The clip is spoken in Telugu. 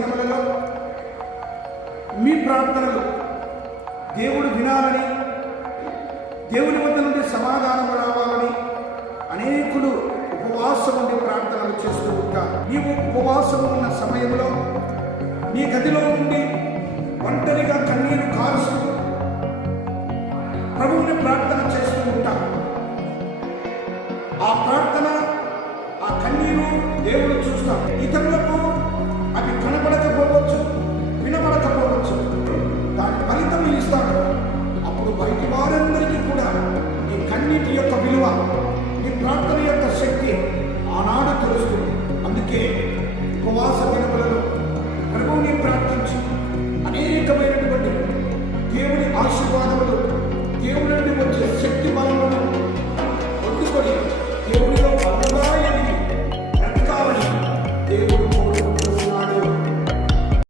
దినములలో మీ ప్రార్థనలు దేవుడు వినాలని, దేవుని వద్ద నుండి సమాధానం రావాలని అనేకులు ఉపవాసం ఉండి ప్రార్థనలు చేస్తూ ఉంటారు. నీవు ఉపవాసం ఉన్న సమయం